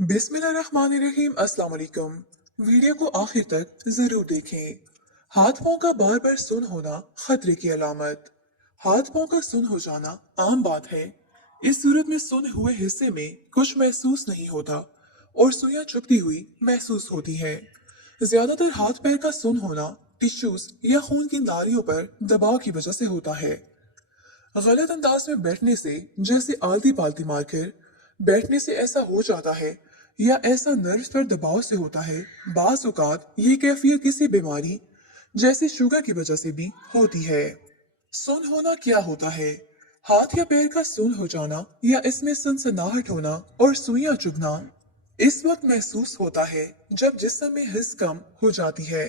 बिस्मिल्लाहिर्रहमानिर्रहीम। अस्सलाम वालेकुम। वीडियो को आखिर तक जरूर देखें। हाथ पांव का बार बार सुन होना खतरे की अलामत। हाथ पांव का सुन हो जाना आम बात है। इस सूरत में सुन हुए हिस्से में कुछ महसूस नहीं होता और सुइयां चुभती हुई महसूस होती है। ज्यादातर हाथ पैर का सुन होना टिश्यूज या खून की नालियों पर दबाव की वजह से होता है। गलत अंदाज में बैठने से, जैसे आलती पालती मारकर बैठने से ऐसा हो जाता है, या ऐसा नर्व्स पर दबाव से होता है। बाज औकात ये कैफियत किसी बीमारी जैसे शुगर की वजह से भी होती है। सुन होना क्या होता है? हाथ या पैर का सुन हो जाना या इसमें सनसनाहट होना और सुइयां चुभना इस वक्त महसूस होता है जब जिस्म में हिस्स कम हो जाती है।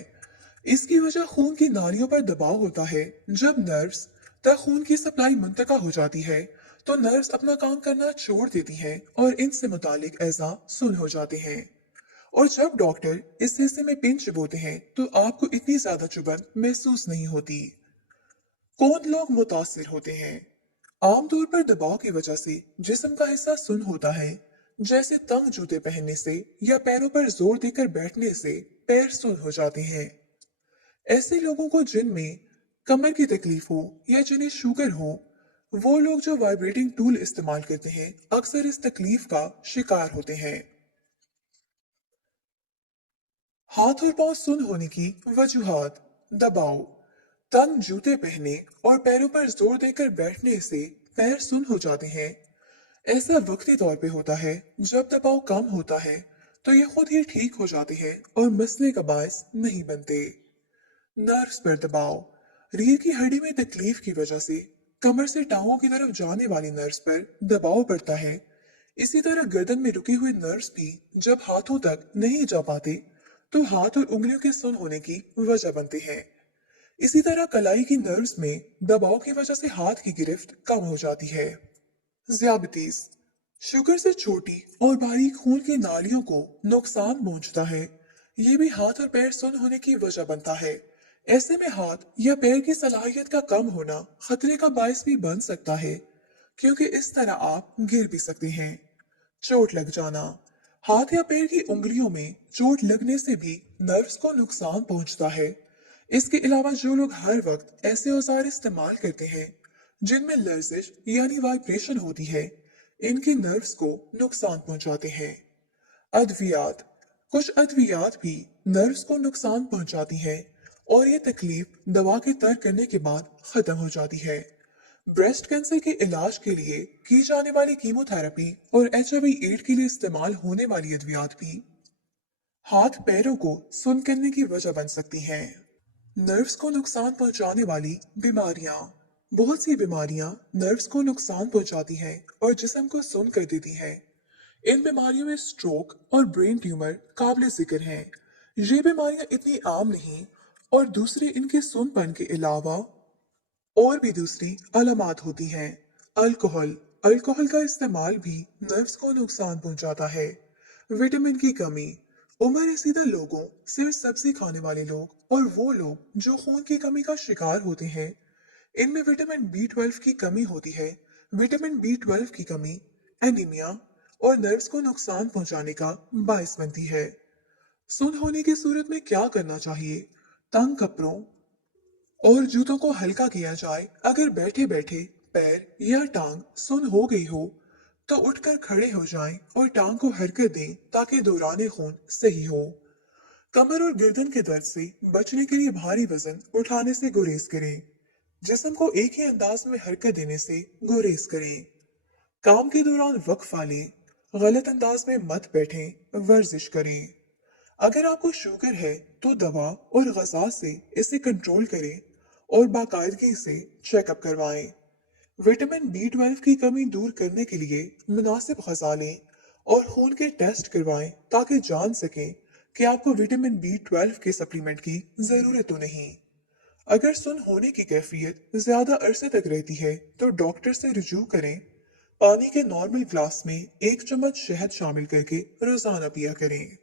इसकी वजह खून की नालियों पर दबाव होता है। जब नर्व्स तक खून की सप्लाई मुंतका हो जाती है तो नर्व्स अपना काम करना छोड़ देती हैं और इनसे मुतालिक एज़ा सुन हो जाते हैं। और जब डॉक्टर इस हिस्से में पिन चुभोते हैं तो आपको इतनी ज्यादा चुभन महसूस नहीं होती। कौन लोग मुतासिर होते हैं? आमतौर पर दबाव की वजह से जिस्म का हिस्सा सुन होता है, जैसे तंग जूते पहनने से या पैरों पर जोर देकर बैठने से पैर सुन हो जाते हैं। ऐसे लोगों को जिनमें कमर की तकलीफ हो या जिन्हें शुगर हो, वो लोग जो वाइब्रेटिंग टूल इस्तेमाल करते हैं अक्सर इस तकलीफ का शिकार होते हैं। हाथ और पांव सुन होने की वजूहात: दबाव, तंग जूते पहने और पैरों पर जोर देकर बैठने से पैर सुन हो जाते हैं। ऐसा वक्ती तौर पे होता है। जब दबाव कम होता है तो ये खुद ही ठीक हो जाते हैं और मसले का बायस नहीं बनते। नर्व्स पर दबाव: रीढ़ की हड्डी में तकलीफ की वजह से कमर से टांगों की तरफ जाने वाली नर्व्स पर दबाव पड़ता है। इसी तरह गर्दन में रुके हुए नर्व्स भी जब हाथों तक नहीं जा पाते तो हाथ और उंगलियों के सुन होने की वजह बनते हैं। इसी तरह कलाई की नर्व्स में दबाव की वजह से हाथ की गिरफ्त कम हो जाती है। ज़ियाबितीज: शुगर से छोटी और बारीक खून की नालियों को नुकसान पहुंचता है। ये भी हाथ और पैर सुन होने की वजह बनता है। ऐसे में हाथ या पैर की सलाहियत का कम होना खतरे का बायस भी बन सकता है, क्योंकि इस तरह आप गिर भी सकते हैं। चोट लग जाना: हाथ या पैर की उंगलियों में चोट लगने से भी नर्व्स को नुकसान पहुंचता है। इसके अलावा जो लोग हर वक्त ऐसे औजार इस्तेमाल करते हैं जिनमें लर्जिश यानी वाइब्रेशन होती है, इनके नर्व्स को नुकसान पहुंचाते हैं। अद्वियात: कुछ अद्वियात भी नर्व्स को नुकसान पहुंचाती हैं और ये तकलीफ दवा के तर्क करने के बाद खत्म हो जाती है। ब्रेस्ट कैंसर के इलाज के लिए की जाने वाली कीमोथेरेपी और HIV एड के लिए इस्तेमाल होने वाली अद्वियात भी हाथ पैरों को सुन करने की वजह बन सकती हैं। नर्व्स को नुकसान पहुंचाने वाली बीमारियां: बहुत सी बीमारियां नर्व्स को नुकसान पहुंचाती हैं और जिस्म को सुन कर देती हैं। इन बीमारियों में स्ट्रोक और ब्रेन ट्यूमर काबिल जिक्र हैं। ये बीमारियां इतनी आम नहीं और दूसरे इनके सुनपन के अलावा और भी दूसरी अलामात होती हैं। अल्कोहल: अल्कोहल का इस्तेमाल भी नर्व्स को नुकसान पहुंचाता है। विटामिन की कमी: उम्र रसीदा लोगों, सिर्फ सब्जी खाने वाले लोग और वो लोग जो खून की कमी का शिकार होते हैं, इनमें विटामिन B12 की कमी होती है। विटामिन B12 की कमी एनीमिया और नर्व्स को नुकसान पहुंचाने का बायस बनती है। सुन होने की सूरत में क्या करना चाहिए? तंग कपड़ों और जूतों को हल्का किया जाए। अगर बैठे बैठे पैर या टांग सुन हो गई हो तो उठकर खड़े हो जाएं और टांग को हरकत दें ताकि दौरान खून सही हो। कमर और गर्दन के दर्द से बचने के लिए भारी वजन उठाने से गुरेज करें। जिस्म को एक ही अंदाज में हरकत देने से गुरेज करें। काम के दौरान वक्फा लें। गलत अंदाज में मत बैठें। वर्जिश करें। अगर आपको शुगर है तो दवा और गज़ा से इसे कंट्रोल करें और बाकायदगी से चेकअप करवाएं। विटामिन B12 की कमी दूर करने के लिए मुनासिब गज़ा लें और खून के टेस्ट करवाएं ताकि जान सकें कि आपको विटामिन B12 के सप्लीमेंट की जरूरत तो नहीं। अगर सुन होने की कैफियत ज्यादा अरसे तक रहती है तो डॉक्टर से रुजू करें। पानी के नॉर्मल ग्लास में 1 चम्मच शहद शामिल करके रोजाना पिया करें।